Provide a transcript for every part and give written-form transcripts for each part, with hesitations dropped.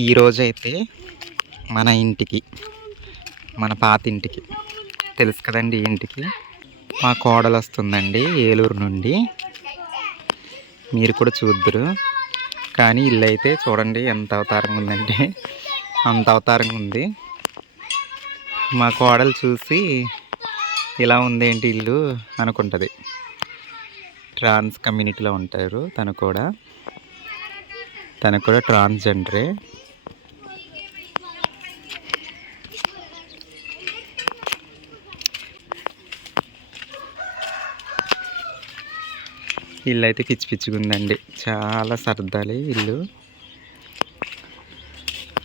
ఈరోజైతే మన ఇంటికి, మన పాత ఇంటికి, తెలుసు కదండి ఈ ఇంటికి మా కోడలు వస్తుందండి ఏలూరు నుండి. మీరు కూడా చూద్దరు. కానీ ఇల్లు అయితే చూడండి ఎంత అవతారంగా ఉందంటే అంత అవతారంగా ఉంది. మా కోడలు చూసి ఇలా ఉందేంటి ఇల్లు అనుకుంటుంది. ట్రాన్స్ కమ్యూనిటీలో ఉంటారు. తను కూడా ట్రాన్స్జెండరే. ఇల్లు అయితే పిచ్చి పిచ్చిగా ఉందండి. చాలా సర్దాలి ఇల్లు.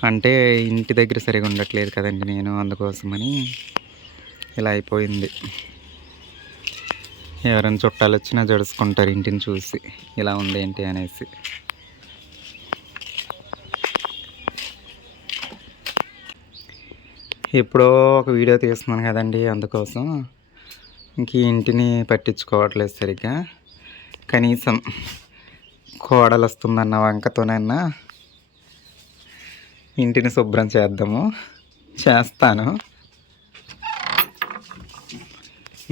అంటే ఇంటి దగ్గర సరిగా ఉండట్లేదు కదండి నేను, అందుకోసమని ఇలా అయిపోయింది. ఎవరైనా చుట్టాలు వచ్చినా జడుచుకుంటారు ఇంటిని చూసి ఇలా ఉంది ఏంటి అనేసి. ఎప్పుడో ఒక వీడియో తీస్తున్నాను కదండి, అందుకోసం ఇంక ఈ ఇంటిని పట్టించుకోవట్లేదు సరిగ్గా. కనీసం కోడలు వస్తుందన్న వంకతోనైనా ఇంటిని శుభ్రం చేస్తాను.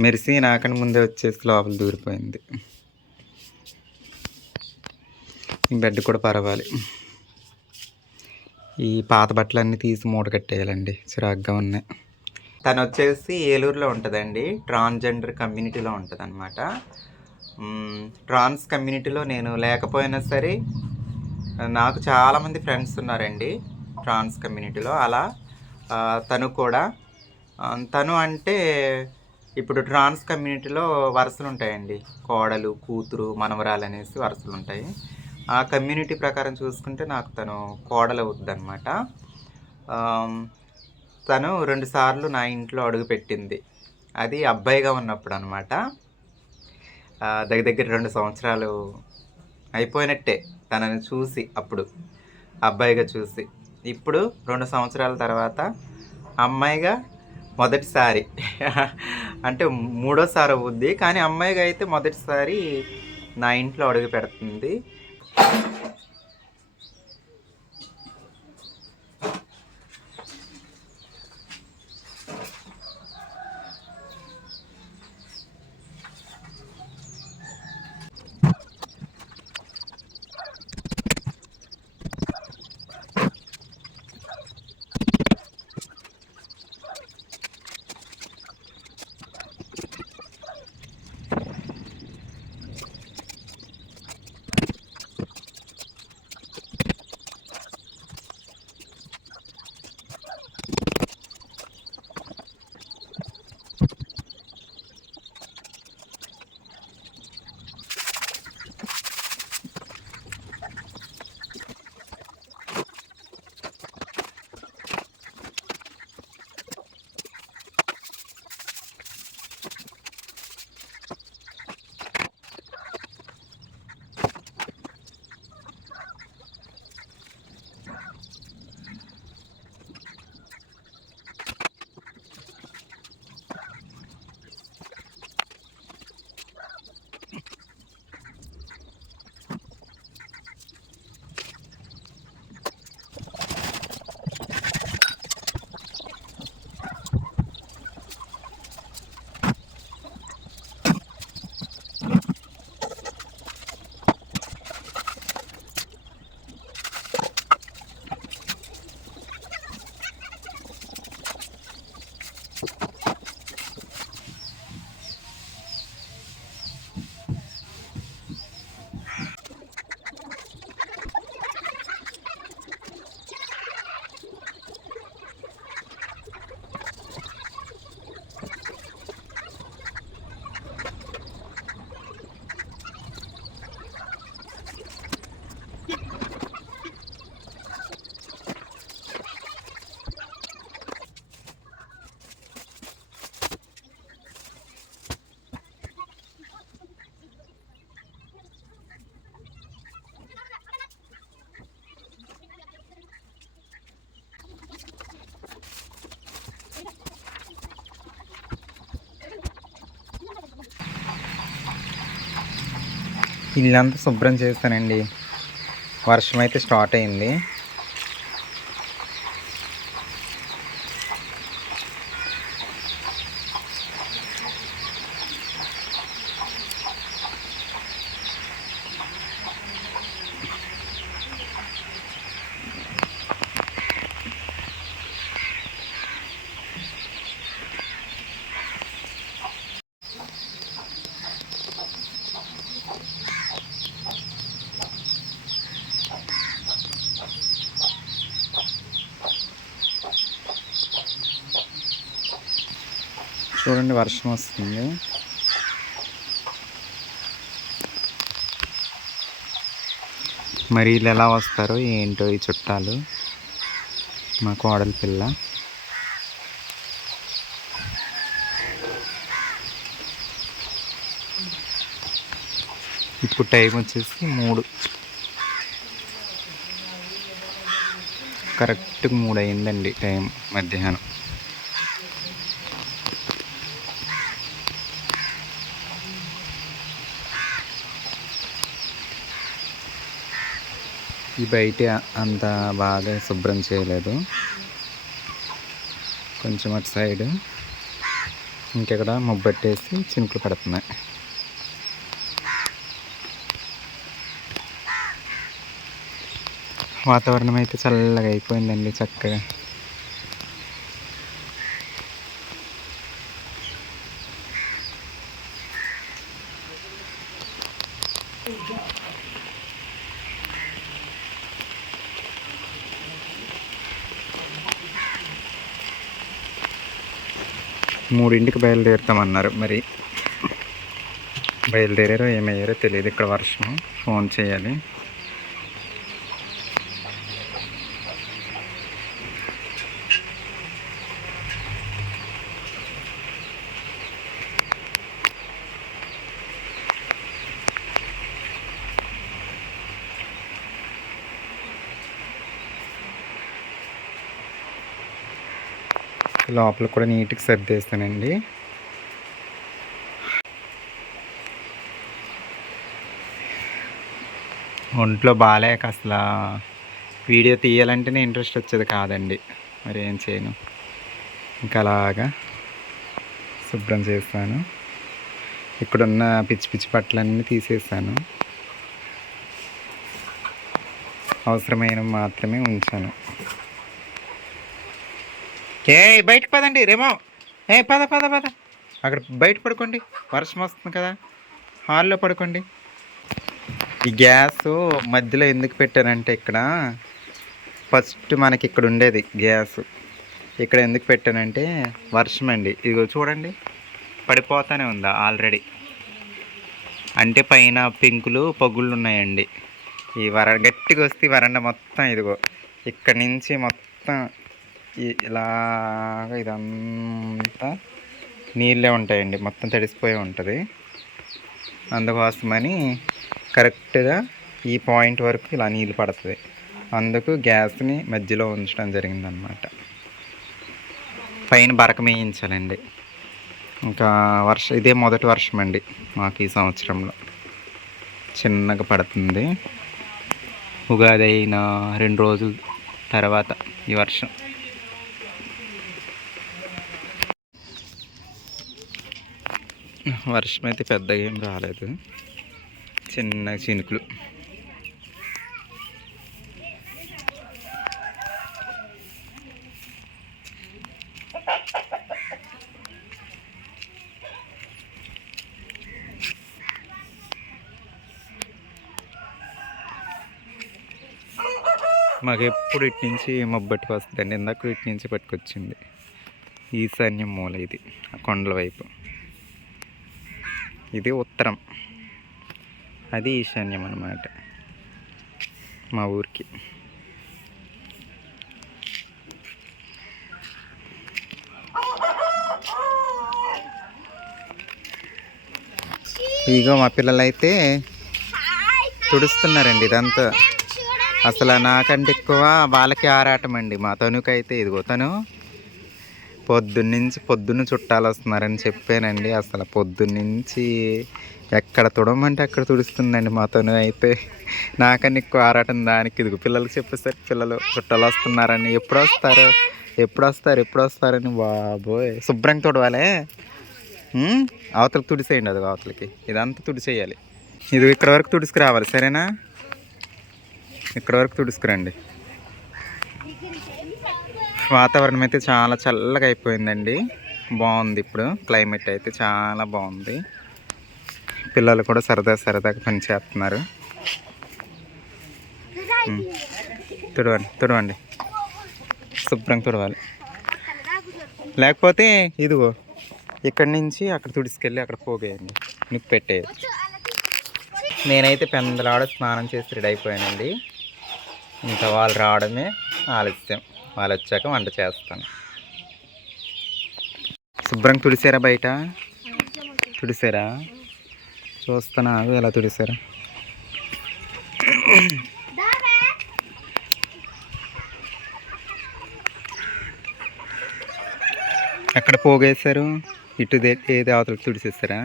మెరిసి నాకని ముందే వచ్చేసి లోపల దూరిపోయింది. ఈ బెడ్ కూడా పర్వాలి. ఈ పాత బట్టలన్నీ తీసి మూట కట్టేయాలండి, చిరాగ్గా ఉన్నాయి. తను వచ్చేసి ఏలూరులో ఉంటుందండి. ట్రాన్స్జెండర్ కమ్యూనిటీలో ఉంటుంది అనమాట. ట్రాన్స్ కమ్యూనిటీలో నేను లేకపోయినా సరే నాకు చాలామంది ఫ్రెండ్స్ ఉన్నారండి ట్రాన్స్ కమ్యూనిటీలో. అలా తను కూడా, తను అంటే ఇప్పుడు ట్రాన్స్ కమ్యూనిటీలో వరుసలు ఉంటాయండి. కోడలు, కూతురు, మనవరాలు అనేసి వరుసలు ఉంటాయి. ఆ కమ్యూనిటీ ప్రకారం చూసుకుంటే నాకు తను కోడలు అవుతుంది అనమాట. తను 2 సార్లు నా ఇంట్లో అడుగుపెట్టింది. అది అబ్బాయిగా ఉన్నప్పుడు అనమాట. దగ్గర 2 సంవత్సరాలు అయిపోయినట్టే తనని చూసి, అప్పుడు అబ్బాయిగా చూసి. ఇప్పుడు 2 సంవత్సరాల తర్వాత అమ్మాయిగా మొదటిసారి అంటే 3వసారి అవుద్ది, కానీ అమ్మాయిగా అయితే మొదటిసారి నా ఇంట్లో అడుగు పెడుతుంది. ఇల్లంతా శుభ్రం చేస్తానండి. వర్షం అయితే స్టార్ట్ అయింది. చూడండి వర్షం వస్తుంది. మరి వీళ్ళు ఎలా వస్తారో ఏంటో ఈ చుట్టాలు. మా కోడలి పిల్ల. ఇప్పుడు టైం వచ్చేసి 3, కరెక్ట్గా 3 అయిందండి టైం, మధ్యాహ్నం. ఈ బయట అంత బాగా శుభ్రం చేయలేదు, కొంచెం అటు సైడ్ ఇంకెక్కడ ముబ్బట్టేసి చినుకులు పడుతున్నాయి. వాతావరణం అయితే చల్లగా అయిపోయిందండి చక్కగా. మూడింటికి బయలుదేరుతామన్నారు, మరి బయలుదేరారో ఏమయ్యారో తెలియదు. ఇక్కడ వర్షం, ఫోన్ చేయాలి. లోపల కూడా నీట్గా సర్దేస్తానండి. ఒంట్లో బాగాలేక అసలు వీడియో తీయాలంటేనే ఇంట్రెస్ట్ వచ్చేది కాదండి. మరి ఏం చేయను, ఇంకా అలాగా శుభ్రం చేస్తాను. ఇక్కడున్న పిచ్చి పిచ్చి బట్టలన్నీ తీసేసాను, అవసరమైన మాత్రమే ఉంచాను. బయటకు పదండి రేమో, పద పద పద, అక్కడ బయట పడుకోండి, వర్షం వస్తుంది కదా, హాల్లో పడుకోండి. ఈ గ్యాస్ మధ్యలో ఎందుకు పెట్టానంటే, ఇక్కడ ఫస్ట్ మనకి ఇక్కడ ఉండేది గ్యాస్, ఇక్కడ ఎందుకు పెట్టానంటే వర్షం అండి. ఇదిగో చూడండి పడిపోతానే ఉందా ఆల్రెడీ, అంటే పైన పెంకులు పగుళ్ళు ఉన్నాయండి. ఈ గట్టిగా వస్తే వరండా మొత్తం ఇదిగో ఇక్కడ నుంచి మొత్తం ఇలాగ ఇదంతా నీళ్ళే ఉంటాయండి, మొత్తం తడిసిపోయి ఉంటుంది. అందుకోసమని కరెక్ట్గా ఈ పాయింట్ వరకు ఇలా నీళ్ళు పడుతుంది, అందుకు గ్యాస్ని మధ్యలో ఉంచడం జరిగిందనమాట. పైన బరక వేయించాలండి. ఇంకా ఇదే మొదటి వర్షం అండి మాకు ఈ సంవత్సరంలో, చిన్నగా పడుతుంది. ఉగాది అయిన 2 రోజుల తర్వాత ఈ వర్షం. వర్షం అయితే పెద్దగా ఏం రాలేదు, చిన్న చినుకులు. మాకు ఎప్పుడు ఇటు నుంచి మబ్బట్టుకు వస్తుందండి. ఇందాక ఇటు నుంచి పట్టుకొచ్చింది. ఈశాన్యం మూల ఇది, ఆ కొండల వైపు. ఇది ఉత్తరం, అది ఈశాన్యం అన్నమాట మా ఊరికి. ఇగో మా పిల్లలైతే తుడుస్తున్నారండి ఇదంతా. అసలు నాకంటే ఎక్కువ వాళ్ళకి ఆరాటం అండి. మా తనుకైతే ఇదిగో తను పొద్దున్న చుట్టాలు వస్తున్నారని చెప్పానండి. అసలు పొద్దున్నుంచి ఎక్కడ తుడమంటే అక్కడ తుడుస్తుందండి మా తను అయితే. నాకన్నా ఎక్కువ ఆరాటం దానికి. ఇదిగో పిల్లలకి చెప్పేసరికి పిల్లలు చుట్టాలు వస్తున్నారని, ఎప్పుడు వస్తారని. బాబోయ్, శుభ్రంగా తుడవాలే. అవతలకి తుడిసేయండి, అది అవతలకి ఇదంతా తుడిచేయాలి. ఇది ఇక్కడ వరకు తుడుచుకురావాలి, సరేనా? ఇక్కడ వరకు తుడుచుకురండి. వాతావరణం అయితే చాలా చల్లగా అయిపోయిందండి, బాగుంది. ఇప్పుడు క్లైమేట్ అయితే చాలా బాగుంది. పిల్లలు కూడా సరదాగా పని చేస్తున్నారు. తుడవండి, శుభ్రంగా తుడవాలి. లేకపోతే ఇదిగో ఇక్కడి నుంచి అక్కడ తుడిసుకెళ్ళి అక్కడ పోగేయండి, నిప్పు పెట్టేయచ్చు. నేనైతే పెందలాడ స్నానం చేసి రెడీ అయిపోయానండి. ఇంకా వాళ్ళు రావడమే ఆలస్యం. వాళ్ళు వచ్చాక వంట చేస్తాను. శుభ్రంగా తుడిసారా? బయట తుడిసారా? చూస్తానా ఎలా తుడిసారా. ఎక్కడ పోగేశారు? ఇటు ఏది అవతలకి తుడిసేస్తారా?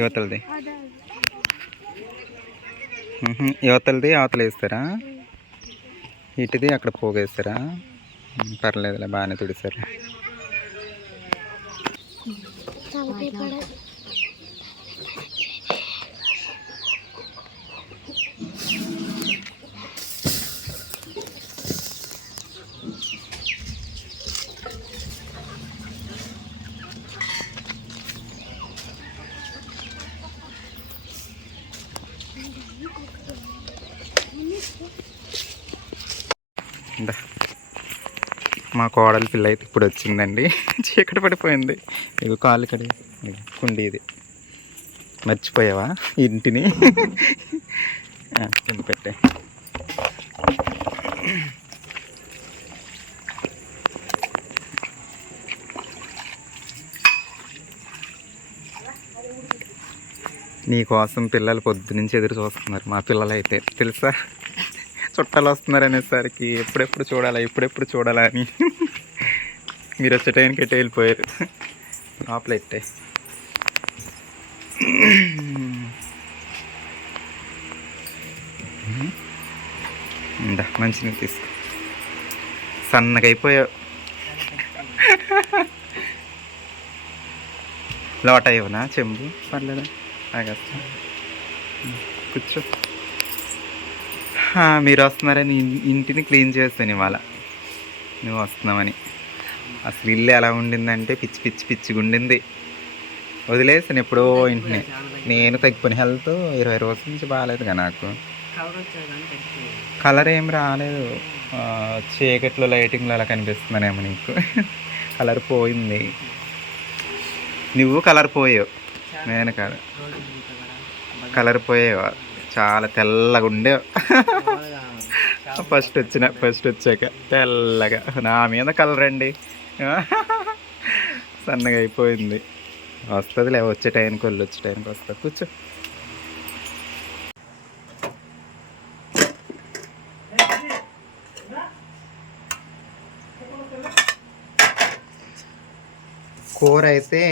యువతలది యువతలది అవతల వేస్తారా? ఇటుది అక్కడ పోగేస్తారా? పర్లేదులే, బాగానే తుడిసారు. మా కోడలి పిల్ల అయితే ఇప్పుడు వచ్చిందండి. చీకటి పడిపోయింది. ఇది కాలు కడి కుండి, ఇది మర్చిపోయావా ఇంటిని? కింద పెట్టే. నీకోసం పిల్లలు పొద్దు నుంచి ఎదురు చూస్తున్నారు. మా పిల్లలు అయితే తెలుసా, చుట్టాలు వస్తున్నారు అనేసరికి ఎప్పుడెప్పుడు చూడాలా అని మీరు వచ్చే టైంకి ఎట్టే వెళ్ళిపోయారు. లోపల ఎట్టే మంచిగా తీసుకో. సన్నగా అయిపోయావు. లోట ఇవ్వనా? చెంబు పర్లేదా? ఆగస్తా, కూర్చో. మీరు వస్తున్నారని ఇంటిని క్లీన్ చేస్తాను ఇవాళ, నువ్వు వస్తున్నావని. అసలు ఇల్లు ఎలా ఉండిందంటే పిచ్చిగా ఉండింది. వదిలేసాను ఎప్పుడో ఇంటిని. నేను తగ్గిపోయిన హెల్త్ 20 రోజుల నుంచి బాగాలేదుగా నాకు. కలర్ ఏం రాలేదు, చీకట్లో లైటింగ్లో అలా కనిపిస్తున్నానేమో నీకు. కలర్ పోయింది. నువ్వు కలర్ పోయావు, నేను కాదు. కలర్ పోయావా? చాలా తెల్లగా ఉండే ఫస్ట్ వచ్చాక తెల్లగా. నా మీద కలర్ అండి, సన్నగా అయిపోయింది. వస్తుందిలే, వచ్చే టైంకి వచ్చే టైంకి వస్తుంది. కూర్చో. కూర అయితే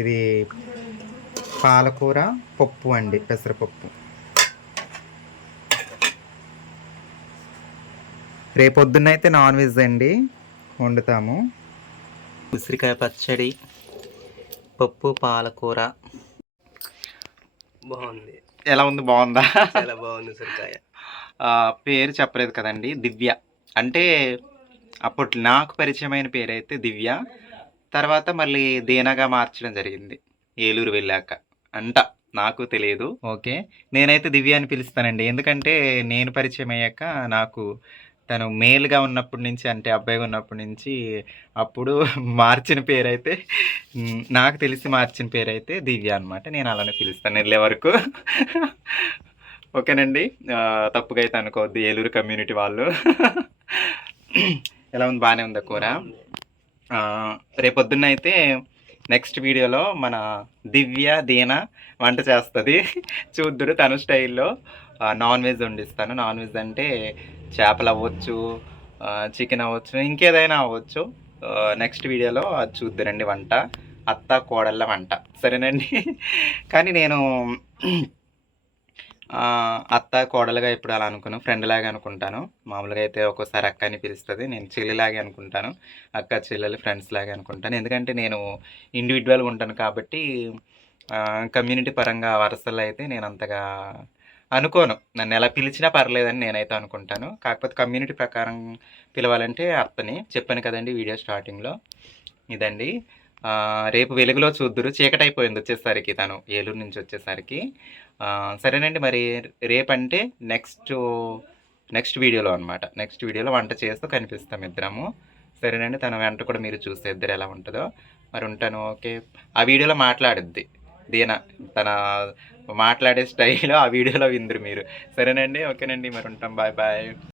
ఇది పాలకూర పప్పు అండి, పెసరపప్పు. రేపొద్దున్న అయితే నాన్ వెజ్ అండి వండుతాము. ఉసిరికాయ పచ్చడి, పప్పు, పాలకూర. బాగుంది. ఎలా ఉంది? బాగుందా? చాలా బాగుంది. ఉసిరికాయ పేరు చెప్పలేదు కదండి, దివ్య. అంటే అప్పట్లో నాకు పరిచయమైన పేరు అయితే దివ్య. తర్వాత మళ్ళీ దేనాగా మార్చడం జరిగింది ఏలూరు వెళ్ళాక అంట, నాకు తెలియదు. ఓకే, నేనైతే దివ్య అని పిలుస్తానండి. ఎందుకంటే నేను పరిచయం అయ్యాక నాకు తను మేల్గా ఉన్నప్పటి నుంచి, అంటే అబ్బాయిగా ఉన్నప్పటి నుంచి అప్పుడు మార్చిన పేరైతే, నాకు తెలిసి మార్చిన పేరైతే దివ్య అనమాట. నేను అలానే పిలుస్తాను వెళ్ళే వరకు. ఓకేనండి, తప్పుగా అయితే అనుకోవద్దు ఏలూరు కమ్యూనిటీ వాళ్ళు. ఎలా ఉంది? బాగానే ఉందా కూర? రేపొద్దున్న అయితే నెక్స్ట్ వీడియోలో మన దివ్య దీనా వంట చేస్తుంది, చూద్దురు. తను స్టైల్లో నాన్ వెజ్ వండిస్తాను. నాన్ వెజ్ అంటే చేపలు అవ్వచ్చు, చికెన్ అవ్వచ్చు, ఇంకేదైనా అవ్వచ్చు. నెక్స్ట్ వీడియోలో అది చూద్దురండి వంట, అత్త కోడళ్ళ వంట. సరేనండి. కానీ నేను అత్త కోడలుగా ఎప్పుడు అలా అనుకున్నాను, ఫ్రెండ్ లాగా అనుకుంటాను. మామూలుగా అయితే ఒక్కోసారి అక్క అని పిలుస్తుంది, నేను చెల్లిలాగే అనుకుంటాను. అక్క చెల్లెలు ఫ్రెండ్స్ లాగే అనుకుంటాను. ఎందుకంటే నేను ఇండివిజువల్గా ఉంటాను కాబట్టి కమ్యూనిటీ పరంగా వరుసలు అయితే నేను అంతగా అనుకోను. నన్ను ఎలా పిలిచినా పర్లేదని నేనైతే అనుకుంటాను. కాకపోతే కమ్యూనిటీ ప్రకారం పిలవాలంటే అత్తని చెప్పాను కదండి వీడియో స్టార్టింగ్లో. ఇదండి, రేపు వెలుగులో చూద్దురు. చీకటి అయిపోయింది వచ్చేసరికి, తను ఏలూరు నుంచి వచ్చేసరికి. సరేనండి, మరి రేపంటే నెక్స్ట్ వీడియోలో అనమాట. నెక్స్ట్ వీడియోలో వంట చేస్తూ కనిపిస్తాం ఇద్దరము. సరేనండి, తన వెంట కూడా మీరు చూస్తే ఇద్దరు ఎలా ఉంటుందో. మరి ఉంటాను. ఓకే. ఆ వీడియోలో మాట్లాడుద్ది దీనా. తన మాట్లాడే స్టైల్ ఆ వీడియోలో విందురు మీరు. సరేనండి. ఓకేనండి. మరి ఉంటాం. Bye bye.